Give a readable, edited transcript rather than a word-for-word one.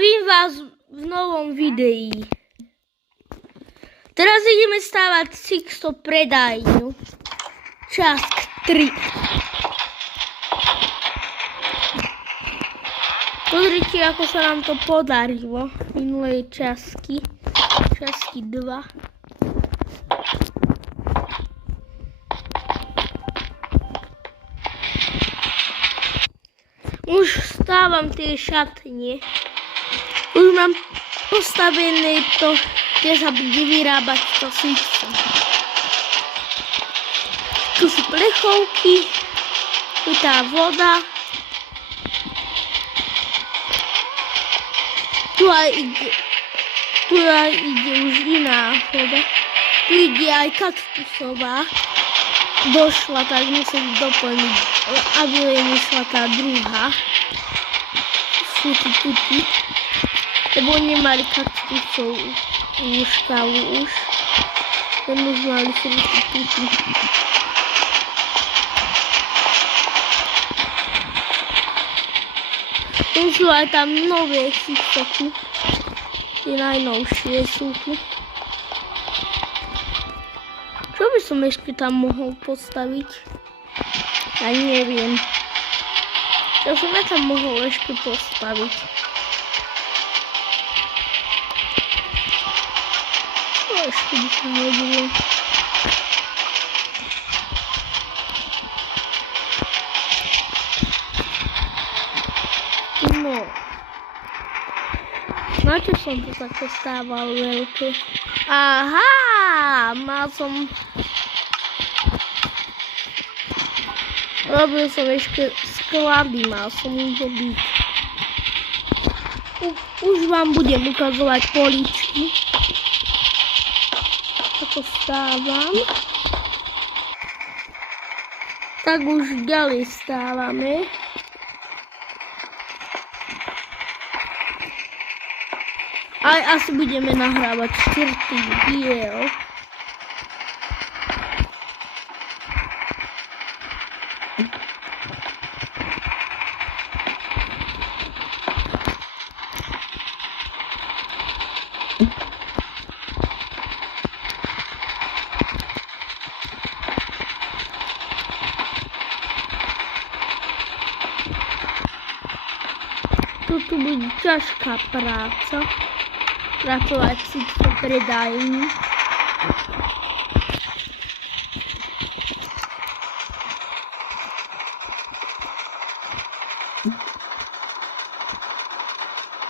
Zdravím vás v novom videi. Teraz ideme stávať Sixto predajňu. Časť 3. Pozrite, ako sa nám to podarilo v minulej časti 2. Už stávam tie šatne. Už mám postavené to, kde sa bude vyrábať to Sixto. Tu sú plechovky, tu tá voda. Tu aj ide už iná voda. Tu ide aj kaktusová. Došla, tak musím doplniť, aby nešla tá druhá. Futi. Lebo nemali kaktusov škálu už. Ten už mali futi. Sú aj tam nové Sixtoky. Tie najnovšie sú tu. Čo by som ešte tam mohol postaviť? Ja neviem. Čo som ja tam mohol ešte postaviť? No ešte by sa hodilo. No. Na čo som to takto stával veľké? Aha! Robil som ešte sklady, mal som urobiť. Už vám budem ukazovať poličky. Ako stávam. Tak už ďalej stávame. Aj asi budeme nahrávať 4. diel. Tu bude ťažká práca. Pracovať Sixto predajní.